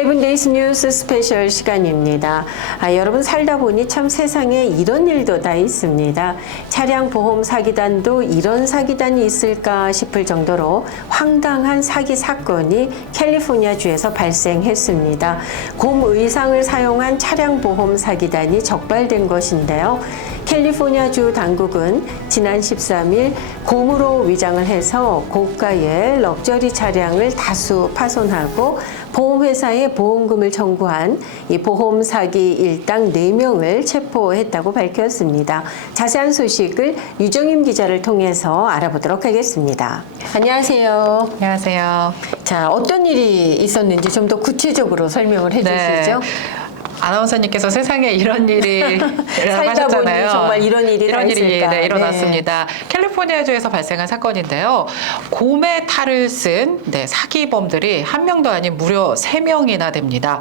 세븐데이스 뉴스 스페셜 시간입니다. 여러분 살다 보니 참 세상에 이런 일도 다 있습니다. 차량 보험 사기단도 이런 사기단이 있을까 싶을 정도로 황당한 사기 사건이 캘리포니아주에서 발생했습니다. 곰 의상을 사용한 차량 보험 사기단이 적발된 것인데요. 캘리포니아주 당국은 지난 13일 곰으로 위장을 해서 고가의 럭셔리 차량을 다수 파손하고 보험회사에 보험금을 청구한 이 보험 사기 일당 4명을 체포했다고 밝혔습니다. 자세한 소식을 유정임 기자를 통해서 알아보도록 하겠습니다. 안녕하세요. 안녕하세요. 자, 어떤 일이 있었는지 좀 더 구체적으로 설명을 해주시죠. 네. 아나운서님께서 세상에 이런 일이 살다 보니 정말 이런 일이 네, 일어났습니다. 캘리포니아주에서 발생한 사건인데요. 곰의 탈을 쓴 사기범들이 한 명도 아닌 무려 3명이나 됩니다.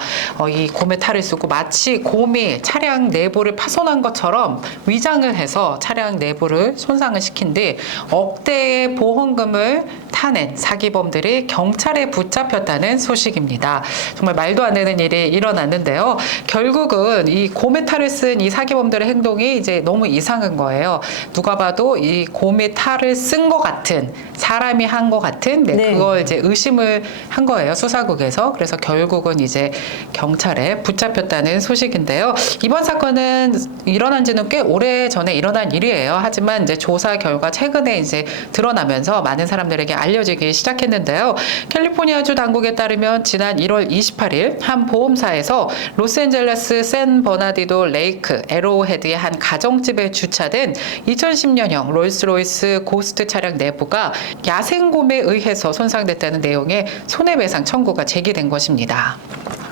이 곰의 탈을 쓰고 마치 곰이 차량 내부를 파손한 것처럼 위장을 해서 차량 내부를 손상을 시킨 뒤 억대의 보험금을 타낸 사기범들이 경찰에 붙잡혔다는 소식입니다. 정말 말도 안 되는 일이 일어났는데요. 결국은 이 곰의 탈을 쓴 이 사기범들의 행동이 이제 너무 이상한 거예요. 누가 봐도 이 곰의 탈을 쓴 것 같은, 사람이 한 것 같은 그걸 이제 의심을 한 거예요. 수사국에서. 그래서 결국은 이제 경찰에 붙잡혔다는 소식인데요. 이번 사건은 일어난 지는 꽤 오래 전에 일어난 일이에요. 하지만 이제 조사 결과 최근에 이제 드러나면서 많은 사람들에게 알려지기 시작했는데요. 캘리포니아주 당국에 따르면 지난 1월 28일 한 보험사에서 로스앤젤레스 샌 버나디노 레이크 에로우헤드의 한 가정집에 주차된 2010년형 롤스로이스 고스트 차량 내부가 야생곰에 의해서 손상됐다는 내용의 손해배상 청구가 제기된 것입니다.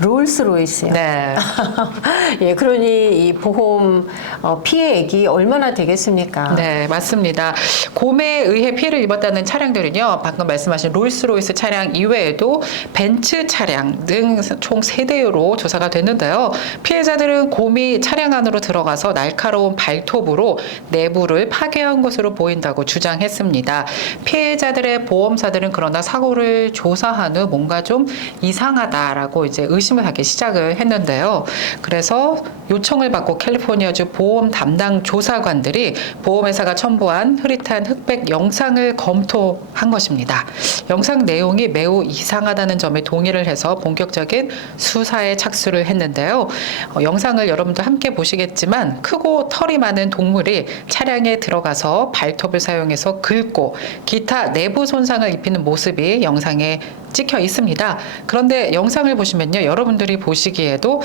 롤스로이스요? 네. 예, 그러니 이 보험 피해액이 얼마나 되겠습니까? 네, 맞습니다. 곰에 의해 피해를 입었다는 차량들은요, 방금 말씀하신 롤스로이스 차량 이외에도 벤츠 차량 등 총 3대로 조사가 됐는데요. 피해자들은 곰이 차량 안으로 들어가서 날카로운 발톱으로 내부를 파괴한 것으로 보인다고 주장했습니다. 피해자들의 보험사들은 그러나 사고를 조사한 후 뭔가 좀 이상하다라고 이제 의심을 하기 시작을 했는데요. 그래서 요청을 받고 캘리포니아주 보험 담당 조사관들이 보험회사가 첨부한 흐릿한 흑백 영상을 검토한 것입니다. 영상 내용이 매우 이상하다는 점에 동의를 해서 본격적인 수사에 착수를 했는데요. 영상을 여러분도 함께 보시겠지만 크고 털이 많은 동물이 차량에 들어가서 발톱을 사용해서 긁고 기타 내부 손상을 입히는 모습이 영상에 찍혀 있습니다. 그런데 영상을 보시면요, 여러분들이 보시기에도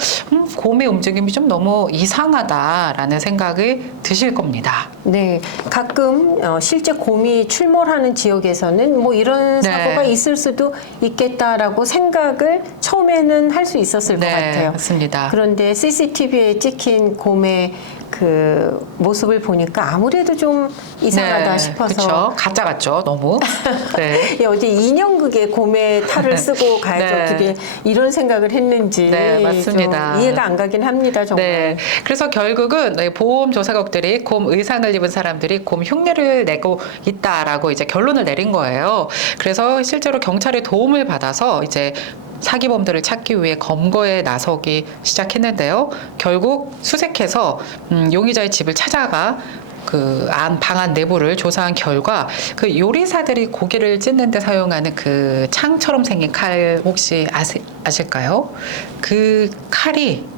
곰의 움직임이 좀 너무 이상하다라는 생각이 드실 겁니다. 네, 가끔 실제 곰이 출몰하는 지역에서는 뭐 이런 사고가 있을 수도 있겠다라고 생각을 처음에는 할 수 있었을 것 같아요. 맞습니다. 그런데 CCTV에 찍힌 곰의 그 모습을 보니까 아무래도 좀 이상하다 싶어서. 그렇죠. 가짜 같죠, 너무. 네. 예, 어디 인형극에 곰의 탈을 쓰고 가야죠. 어떻게 이런 생각을 했는지 맞습니다. 좀 이해가 안 가긴 합니다, 정말. 네. 그래서 결국은 보험 조사국들이 곰 의상을 입은 사람들이 곰 흉내를 내고 있다라고 이제 결론을 내린 거예요. 그래서 실제로 경찰의 도움을 받아서 이제 사기범들을 찾기 위해 검거에 나서기 시작했는데요. 결국 수색해서 용의자의 집을 찾아가 그 방 안 내부를 조사한 결과 그 요리사들이 고기를 찢는 데 사용하는 그 창처럼 생긴 칼 혹시 아실까요? 그 칼이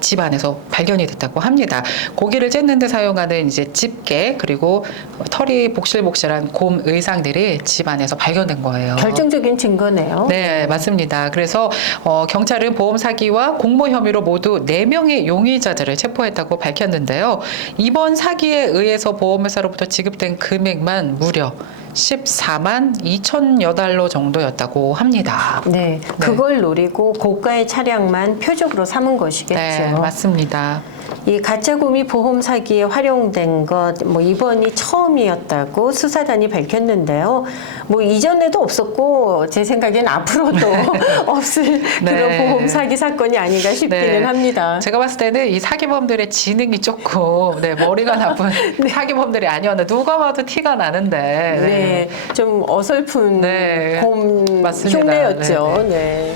집 안에서 발견이 됐다고 합니다. 고기를 찢는 데 사용하는 이제 집게 그리고 털이 복실복실한 곰 의상들이 집 안에서 발견된 거예요. 결정적인 증거네요. 네, 맞습니다. 그래서 경찰은 보험 사기와 공모 혐의로 모두 4명의 용의자들을 체포했다고 밝혔는데요. 이번 사기에 의해서 보험회사로부터 지급된 금액만 무려 14만 2천여 달러 정도였다고 합니다. 네, 그걸 노리고 고가의 차량만 표적으로 삼은 것이겠죠. 네, 맞습니다. 이 가짜곰이 보험 사기에 활용된 것, 뭐 이번이 처음이었다고 수사단이 밝혔는데요. 뭐 이전에도 없었고 제 생각엔 앞으로도 없을 그런 보험 사기 사건이 아닌가 싶기는 합니다. 제가 봤을 때는 이 사기범들의 지능이 조금 머리가 나쁜 사기범들이 아니었나 누가 봐도 티가 나는데 좀 어설픈 곰 맞습니다. 흉내였죠. 네.